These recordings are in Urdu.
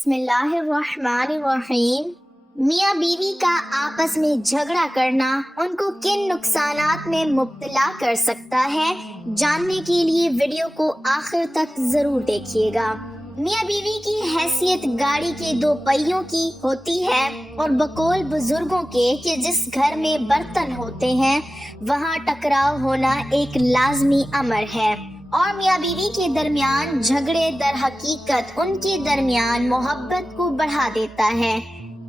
بسم اللہ الرحمن الرحیم۔ میاں بیوی کا آپس میں جھگڑا کرنا ان کو کن نقصانات میں مبتلا کر سکتا ہے، جاننے کے لیے ویڈیو کو آخر تک ضرور دیکھیے گا۔ میاں بیوی کی حیثیت گاڑی کے دو پہیوں کی ہوتی ہے، اور بقول بزرگوں کے کہ جس گھر میں برتن ہوتے ہیں وہاں ٹکراؤ ہونا ایک لازمی امر ہے، اور میاں بیوی کے درمیان جھگڑے در حقیقت ان کے درمیان محبت کو بڑھا دیتا ہے۔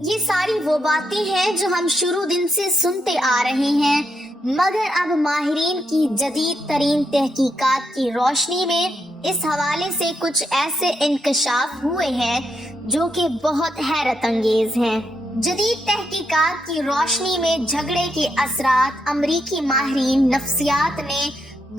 یہ ساری وہ باتیں ہیں جو ہم شروع دن سے سنتے آ رہے ہیں، مگر اب ماہرین کی جدید ترین تحقیقات کی روشنی میں اس حوالے سے کچھ ایسے انکشاف ہوئے ہیں جو کہ بہت حیرت انگیز ہیں۔ جدید تحقیقات کی روشنی میں جھگڑے کے اثرات، امریکی ماہرین نفسیات نے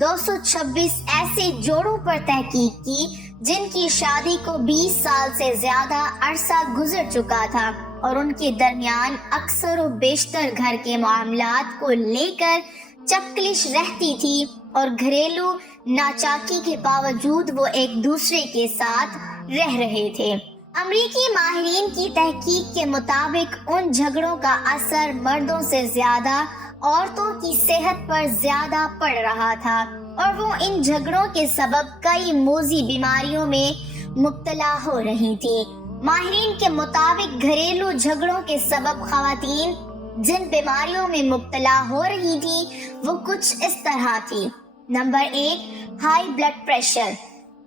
226 ایسے جوڑوں پر تحقیق کی جن کی شادی کو 20 سال سے زیادہ عرصہ گزر چکا تھا، اور ان کے درمیان اکثر و بیشتر گھر کے معاملات کو لے کر چکلش رہتی تھی، اور گھریلو ناچاکی کے باوجود وہ ایک دوسرے کے ساتھ رہ رہے تھے۔ امریکی ماہرین کی تحقیق کے مطابق ان جھگڑوں کا اثر مردوں سے زیادہ عورتوں کی صحت پر زیادہ پڑ رہا تھا، اور وہ ان جھگڑوں کے سبب کئی موذی بیماریوں میں مبتلا ہو رہی تھی۔ ماہرین کے مطابق گھریلو جھگڑوں کے سبب خواتین جن بیماریوں میں مبتلا ہو رہی تھی وہ کچھ اس طرح تھی۔ Number 1، high blood pressure.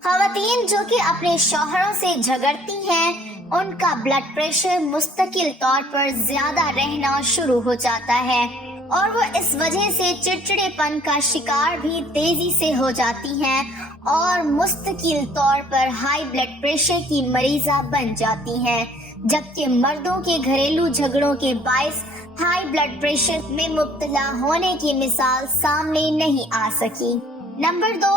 خواتین جو کہ اپنے شوہروں سے جھگڑتی ہیں ان کا بلڈ پریشر مستقل طور پر زیادہ رہنا شروع ہو جاتا ہے، اور وہ اس وجہ سے چڑچڑے پن کا شکار بھی تیزی سے ہو جاتی ہیں، اور مستقل طور پر ہائی بلڈ پریشر کی مریضہ بن جاتی ہیں، جبکہ مردوں کے گھریلو جھگڑوں کے باعث ہائی بلڈ پریشر میں مبتلا ہونے کی مثال سامنے نہیں آ سکی۔ نمبر 2،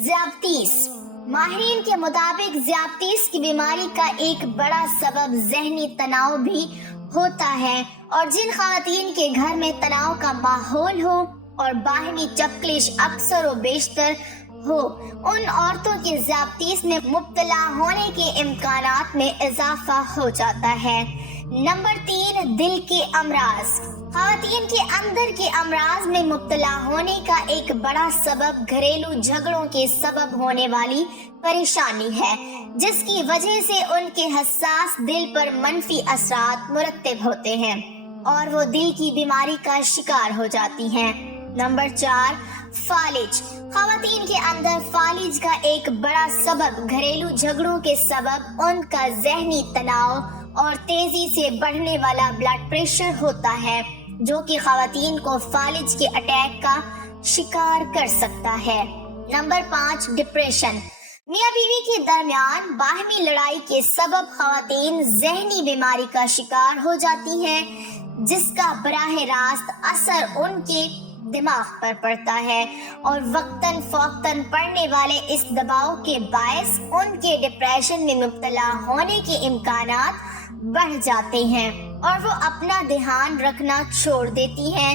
ذیابطیس۔ ماہرین کے مطابق ذیابطیس کی بیماری کا ایک بڑا سبب ذہنی تناؤ بھی ہوتا ہے، اور جن خواتین کے گھر میں تناؤ کا ماحول ہو اور باہمی چکلش اکثر و بیشتر ہو، ان عورتوں کے ذیابطیس میں مبتلا ہونے کے امکانات میں اضافہ ہو جاتا ہے۔ نمبر 3، دل کے امراض۔ خواتین کے اندر کے امراض میں مبتلا ہونے کا ایک بڑا سبب گھریلو جھگڑوں کے سبب ہونے والی پریشانی ہے، جس کی وجہ سے ان کے حساس دل پر منفی اثرات مرتب ہوتے ہیں، اور وہ دل کی بیماری کا شکار ہو جاتی ہیں۔ نمبر 4، فالج۔ خواتین کے اندر فالج کا ایک بڑا سبب گھریلو جھگڑوں کے سبب ان کا ذہنی تناؤ اور تیزی سے بڑھنے والا بلڈ پریشر ہوتا ہے، جو کہ خواتین کو فالج کے اٹیک کا شکار کر سکتا ہے۔ Number 5، depression. میاں بیوی کے درمیان باہمی لڑائی کے سبب خواتین ذہنی بیماری کا شکار ہو جاتی ہیں، جس کا براہ راست اثر ان کے دماغ پر پڑتا ہے، اور وقتاً فوقتاً پڑنے والے اس دباؤ کے باعث ان کے ڈپریشن میں مبتلا ہونے کے امکانات بڑھ جاتے ہیں، اور وہ اپنا دھیان رکھنا چھوڑ دیتی ہیں،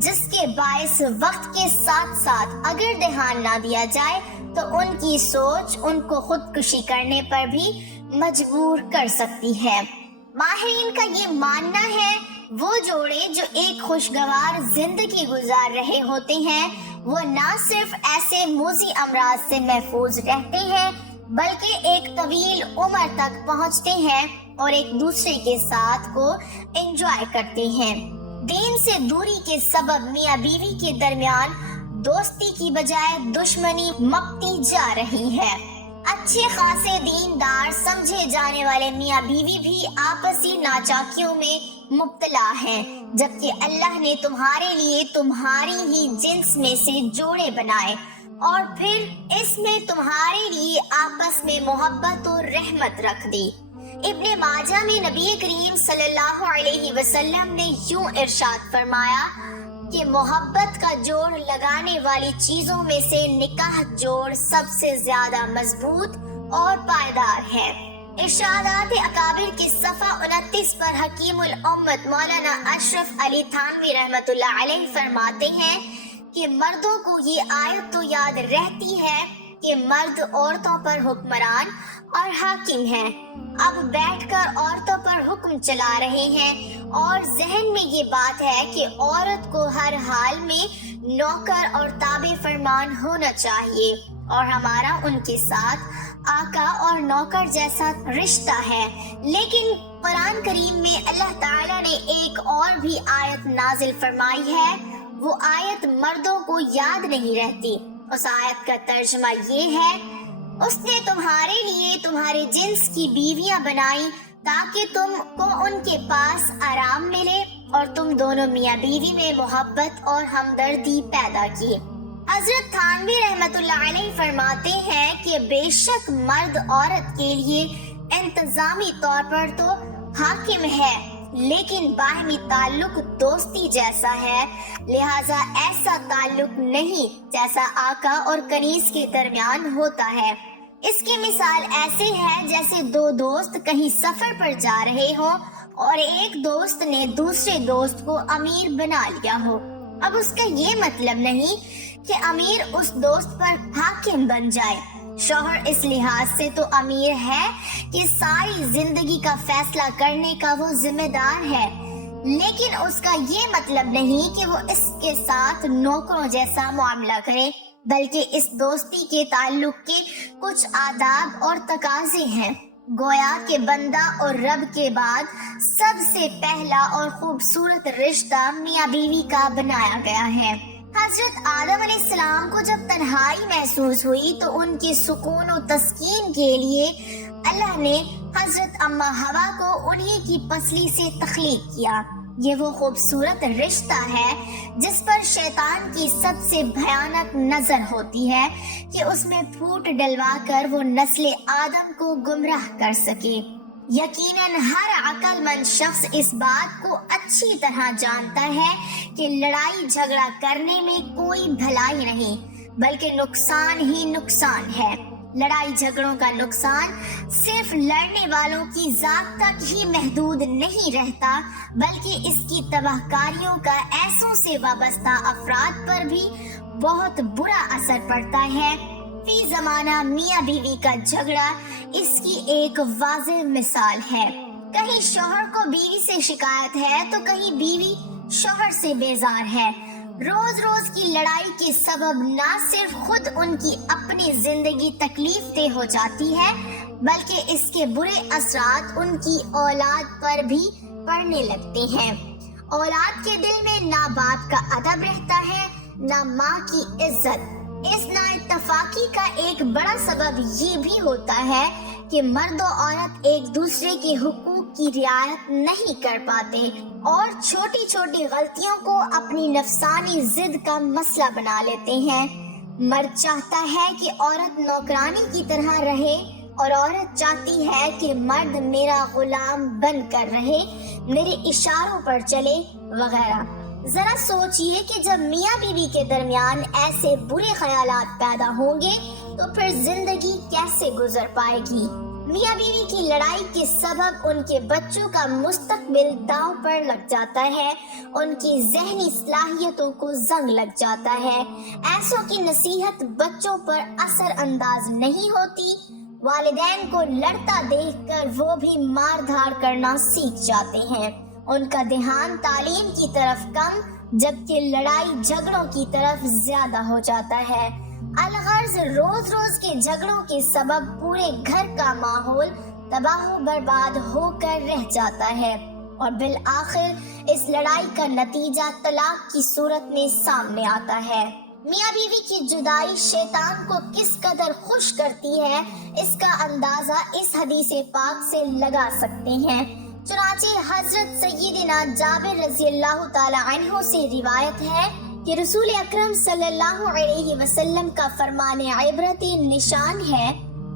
جس کے باعث وقت کے ساتھ ساتھ اگر دھیان نہ دیا جائے تو ان کی سوچ ان کو خودکشی کرنے پر بھی مجبور کر سکتی ہے۔ ماہرین کا یہ ماننا ہے وہ جوڑے جو ایک خوشگوار زندگی گزار رہے ہوتے ہیں وہ نہ صرف ایسے موذی امراض سے محفوظ رہتے ہیں بلکہ ایک طویل عمر تک پہنچتے ہیں اور ایک دوسرے کے ساتھ کو انجوائے کرتے ہیں۔ دین سے دوری کے سبب میاں بیوی کے درمیان دوستی کی بجائے دشمنی مپتی جا رہی ہے۔ اچھے خاصے دیندار سمجھے جانے والے میاں بیوی بھی آپسی ناچاکیوں میں مبتلا ہیں، جبکہ اللہ نے تمہارے لیے تمہاری ہی جنس میں سے جوڑے بنائے، اور پھر اس میں تمہارے لیے آپس میں محبت و رحمت رکھ دی۔ ابن ماجہ میں نبی کریم صلی اللہ علیہ وسلم نے یوں ارشاد فرمایا کہ محبت کا جوڑ لگانے والی چیزوں میں سے نکاح جوڑ سب سے زیادہ مضبوط اور پائیدار ہے۔ ارشادات اکابر کے صفحہ 29 پر حکیم الامت مولانا اشرف علی تھانوی رحمۃ اللہ علیہ فرماتے ہیں کہ مردوں کو یہ آیت تو یاد رہتی ہے کہ مرد عورتوں پر حکمران اور حاکم ہیں، اب بیٹھ کر عورتوں پر حکم چلا رہے ہیں، اور ذہن میں یہ بات ہے کہ عورت کو ہر حال میں نوکر اور تابع فرمان ہونا چاہیے، اور ہمارا ان کے ساتھ آقا اور نوکر جیسا رشتہ ہے۔ لیکن قرآن کریم میں اللہ تعالیٰ نے ایک اور بھی آیت نازل فرمائی ہے، وہ آیت مردوں کو یاد نہیں رہتی۔ اس آیت کا ترجمہ یہ ہے، اس نے تمہارے لیے تمہارے جنس کی بیویاں بنائی تاکہ تم کو ان کے پاس آرام ملے، اور تم دونوں میاں بیوی میں محبت اور ہمدردی پیدا کی۔ حضرت تھانوی رحمت اللہ علیہ فرماتے ہیں کہ بے شک مرد عورت کے لیے انتظامی طور پر تو حاکم ہے، لیکن باہمی تعلق دوستی جیسا ہے، لہذا ایسا تعلق نہیں جیسا آقا اور کنیز کے درمیان ہوتا ہے۔ اس کی مثال ایسے ہے جیسے دو دوست کہیں سفر پر جا رہے ہوں اور ایک دوست نے دوسرے دوست کو امیر بنا لیا ہو۔ اب اس کا یہ مطلب نہیں کہ امیر اس دوست پر حاکم بن جائے۔ شوہر اس لحاظ سے تو امیر ہے کہ ساری زندگی کا فیصلہ کرنے کا وہ ذمہ دار ہے، لیکن اس کا یہ مطلب نہیں کہ وہ اس کے ساتھ نوکروں جیسا معاملہ کرے، بلکہ اس دوستی کے تعلق کے کچھ آداب اور تقاضے ہیں۔ گویا کہ بندہ اور رب کے بعد سب سے پہلا اور خوبصورت رشتہ میاں بیوی کا بنایا گیا ہے۔ حضرت آدم علیہ السلام کو جب تنہائی محسوس ہوئی تو ان کے سکون و تسکین کے لیے اللہ نے حضرت اماں حوا کو انہی کی پسلی سے تخلیق کیا۔ یہ وہ خوبصورت رشتہ ہے جس پر شیطان کی سب سے بھیانک نظر ہوتی ہے کہ اس میں پھوٹ ڈلوا کر وہ نسل آدم کو گمراہ کر سکے۔ یقیناً ہر عقل مند شخص اس بات کو اچھی طرح جانتا ہے کہ لڑائی جھگڑا کرنے میں کوئی بھلائی نہیں بلکہ نقصان ہی نقصان ہے۔ لڑائی جھگڑوں کا نقصان صرف لڑنے والوں کی ذات تک ہی محدود نہیں رہتا بلکہ اس کی تباہ کاریوں کا ایسوں سے وابستہ افراد پر بھی بہت برا اثر پڑتا ہے۔ فی زمانہ میاں بیوی کا جھگڑا اس کی ایک واضح مثال ہے۔ کہیں شوہر کو بیوی سے شکایت ہے تو کہیں بیوی شوہر سے بیزار ہے۔ روز روز کی لڑائی کے سبب نہ صرف خود ان کی اپنی زندگی تکلیف دہ ہو جاتی ہے بلکہ اس کے برے اثرات ان کی اولاد پر بھی پڑنے لگتے ہیں۔ اولاد کے دل میں نہ باپ کا ادب رہتا ہے نہ ماں کی عزت۔ اس نا اتفاقی کا ایک بڑا سبب یہ بھی ہوتا ہے کہ مرد و عورت ایک دوسرے کے حقوق کی رعایت نہیں کر پاتے اور چھوٹی چھوٹی غلطیوں کو اپنی نفسانی ضد کا مسئلہ بنا لیتے ہیں۔ مرد چاہتا ہے کہ عورت نوکرانی کی طرح رہے اور عورت چاہتی ہے کہ مرد میرا غلام بن کر رہے، میرے اشاروں پر چلے وغیرہ۔ ذرا سوچئے کہ جب میاں بیوی کے درمیان ایسے برے خیالات پیدا ہوں گے تو پھر زندگی کیسے گزر پائے گی؟ میاں بیوی کی لڑائی کے سبب ان کے بچوں کا مستقبل داؤ پر لگ جاتا ہے، ان کی ذہنی صلاحیتوں کو زنگ لگ جاتا ہے۔ ایسوں کی نصیحت بچوں پر اثر انداز نہیں ہوتی۔ والدین کو لڑتا دیکھ کر وہ بھی مار دھاڑ کرنا سیکھ جاتے ہیں۔ ان کا دھیان تعلیم کی طرف کم جبکہ لڑائی جھگڑوں کی طرف زیادہ ہو جاتا ہے۔ الغرض روز روز کے جھگڑوں کے سبب پورے گھر کا ماحول تباہ و برباد ہو کر رہ جاتا ہے اور بالآخر اس لڑائی کا نتیجہ طلاق کی صورت میں سامنے آتا ہے۔ میاں بیوی کی جدائی شیطان کو کس قدر خوش کرتی ہے اس کا اندازہ اس حدیث پاک سے لگا سکتے ہیں۔ چنانچہ حضرت سیدنا جابر رضی اللہ تعالی عنہ سے روایت ہے کہ رسول اکرم صلی اللہ علیہ وسلم کا فرمان عبرت نشان ہے،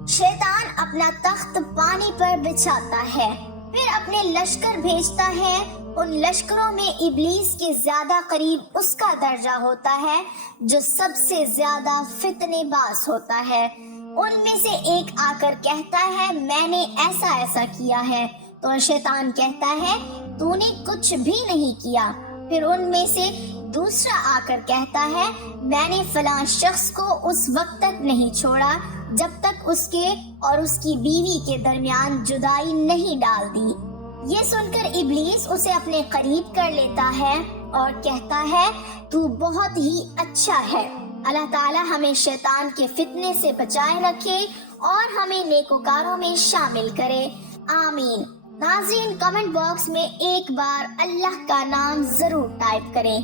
شیطان اپنا تخت پانی پر بچھاتا ہے، پھر اپنے لشکر بھیجتا ہے، ان لشکروں میں ابلیس کے زیادہ قریب اس کا درجہ ہوتا ہے جو سب سے زیادہ فتنے باز ہوتا ہے۔ ان میں سے ایک آ کر کہتا ہے میں نے ایسا ایسا کیا ہے، تو شیطان کہتا ہے تو نے کچھ بھی نہیں کیا۔ پھر ان میں سے دوسرا آ کر کہتا ہے میں نے فلاں شخص کو اس وقت تک نہیں چھوڑا جب تک اس کے اور اس کی بیوی کے درمیان جدائی نہیں ڈال دی۔ یہ سن کر ابلیس اسے اپنے قریب کر لیتا ہے اور کہتا ہے تو بہت ہی اچھا ہے۔ اللہ تعالیٰ ہمیں شیطان کے فتنے سے بچائے رکھے اور ہمیں نیکوکاروں میں شامل کرے، آمین۔ ناظرین، کمنٹ باکس میں ایک بار اللہ کا نام ضرور ٹائپ کریں۔